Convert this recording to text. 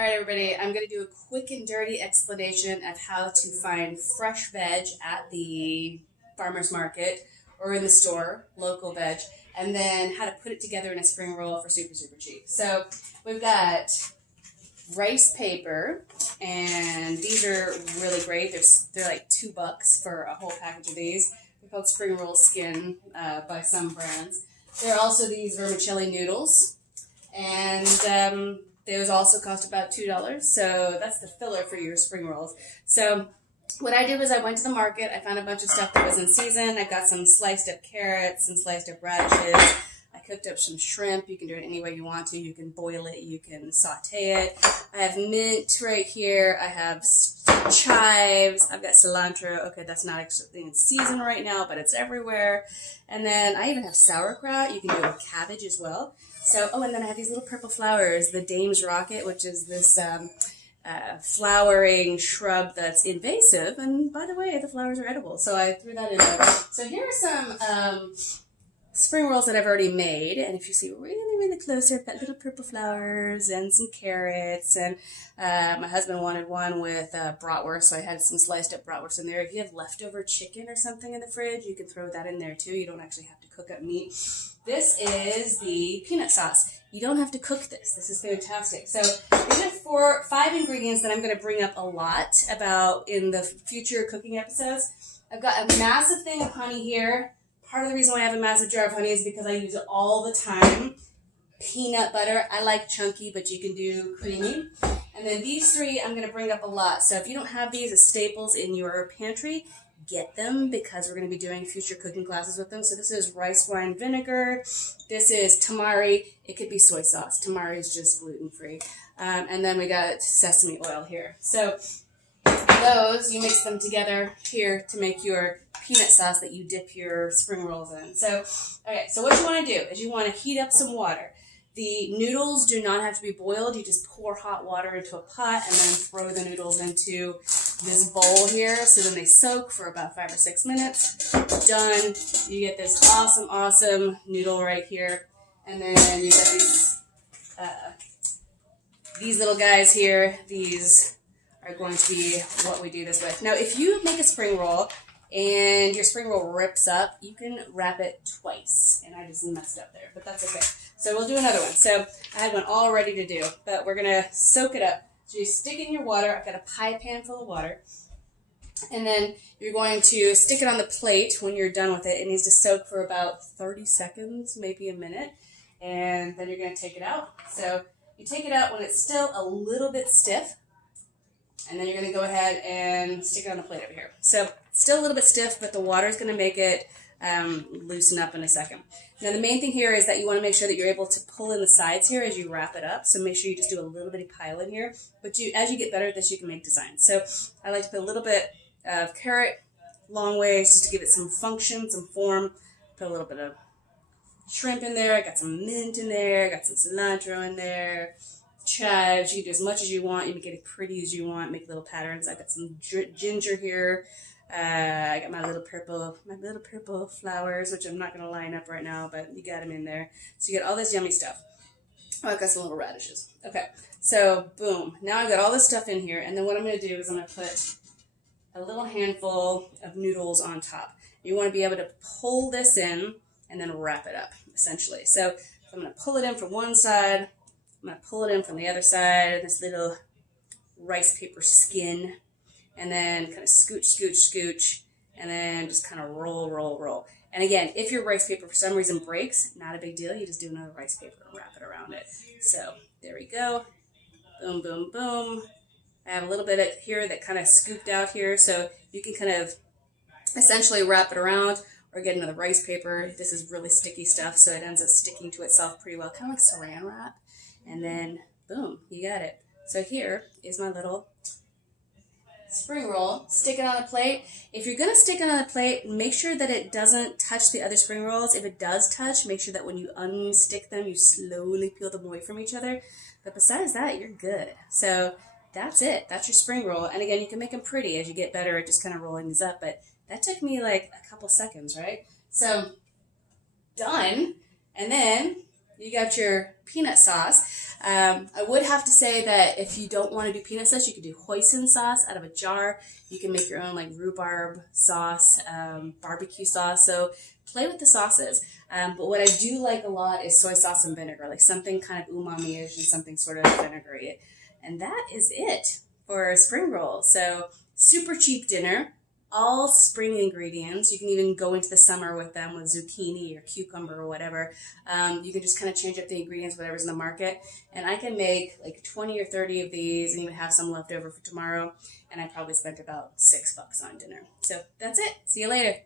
All right, everybody, I'm going to do a quick and dirty explanation of how to find fresh veg at the farmer's market or in the store, local veg, and then how to put it together in a spring roll for super, super cheap. So we've got rice paper, and these are really great. They're like $2 for a whole package of these. They're called spring roll skin by some brands. There are also these vermicelli noodles, and those also cost about $2, so that's the filler for your spring rolls. So what I did was I went to the market, I found a bunch of stuff that was in season. I got some sliced up carrots and sliced up radishes. I cooked up some shrimp. You can do it any way you want to. You can boil it, you can saute it. I have mint right here. I have chives. I've got cilantro. Okay, that's not actually in season right now, but it's everywhere. And then I even have sauerkraut. You can do it with cabbage as well. So, and then I have these little purple flowers, the Dame's Rocket, which is this flowering shrub that's invasive. And by the way, the flowers are edible. So I threw that in there. So here are some spring rolls that I've already made. And if you see really, really close, I've got little purple flowers and some carrots. And my husband wanted one with bratwurst, so I had some sliced up bratwurst in there. If you have leftover chicken or something in the fridge, you can throw that in there too. You don't actually have to cook up meat. This is the peanut sauce. You don't have to cook this. This is fantastic. So these are 5 ingredients that I'm going to bring up a lot about in the future cooking episodes. I've got a massive thing of honey here. Part of the reason why I have a massive jar of honey is because I use it all the time. Peanut butter. I like chunky, but you can do creamy. And then these 3 I'm going to bring up a lot. So if you don't have these as staples in your pantry, get them because we're going to be doing future cooking classes with them. So this is rice wine vinegar. This is tamari. It could be soy sauce. Tamari is just gluten-free. And then we got sesame oil here. So those, you mix them together here to make your peanut sauce that you dip your spring rolls in. So, okay, so what you want to do is you want to heat up some water. The noodles do not have to be boiled. You just pour hot water into a pot and then throw the noodles into this bowl here. So then they soak for about 5 or 6 minutes. Done. You get this awesome, awesome noodle right here. And then you got these little guys here. These are going to be what we do this with. Now, if you make a spring roll and your spring roll rips up, you can wrap it twice. And I just messed up there, but that's okay. So we'll do another one. So I had one all ready to do, but we're going to soak it up. So you stick it in your water. I've got a pie pan full of water. And then you're going to stick it on the plate when you're done with it. It needs to soak for about 30 seconds, maybe a minute. And then you're going to take it out. So you take it out when it's still a little bit stiff. And then you're going to go ahead and stick it on the plate over here. So still a little bit stiff, but the water is going to make it loosen up in a second. Now the main thing here is that you want to make sure that you're able to pull in the sides here as you wrap it up. So make sure you just do a little bitty pile in here. But as you get better at this, you can make designs. So I like to put a little bit of carrot long ways just to give it some function, some form. Put a little bit of shrimp in there. I got some mint in there. I got some cilantro in there. Chives. You can do as much as you want. You can get it pretty as you want. Make little patterns. I got some ginger here. I got my little purple flowers, which I'm not going to line up right now, but you got them in there. So you get all this yummy stuff. Oh, I've got some little radishes. Okay, so boom. Now I've got all this stuff in here, and then what I'm going to do is I'm going to put a little handful of noodles on top. You want to be able to pull this in and then wrap it up, essentially. So I'm going to pull it in from one side. I'm going to pull it in from the other side, this little rice paper skin. And then kind of scooch, and then just kind of roll. And again, if your rice paper for some reason breaks, not a big deal. You just do another rice paper and wrap it around it. So there we go. Boom, boom, boom. I have a little bit here that kind of scooped out here, so you can kind of essentially wrap it around or get another rice paper. This is really sticky stuff, so it ends up sticking to itself pretty well, kind of like saran wrap. And then, boom, you got it. So here is my little spring roll. Stick it on a plate. If you're going to stick it on a plate, make sure that it doesn't touch the other spring rolls. If it does touch, make sure that when you unstick them, you slowly peel them away from each other. But besides that, you're good. So that's it. That's your spring roll. And again, you can make them pretty as you get better at just kind of rolling these up. But that took me like a couple seconds, right? So done. And then you got your peanut sauce. I would have to say that if you don't want to do peanut sauce, you can do hoisin sauce out of a jar. You can make your own like rhubarb sauce, barbecue sauce. So play with the sauces. But what I do like a lot is soy sauce and vinegar, like something kind of umami-ish and something sort of vinegary. And that is it for a spring roll. So super cheap dinner, all spring ingredients. You can even go into the summer with them with zucchini or cucumber or whatever. You can just kind of change up the ingredients, whatever's in the market. And I can make like 20 or 30 of these and even have some left over for tomorrow. And I probably spent about $6 on dinner. So that's it. See you later.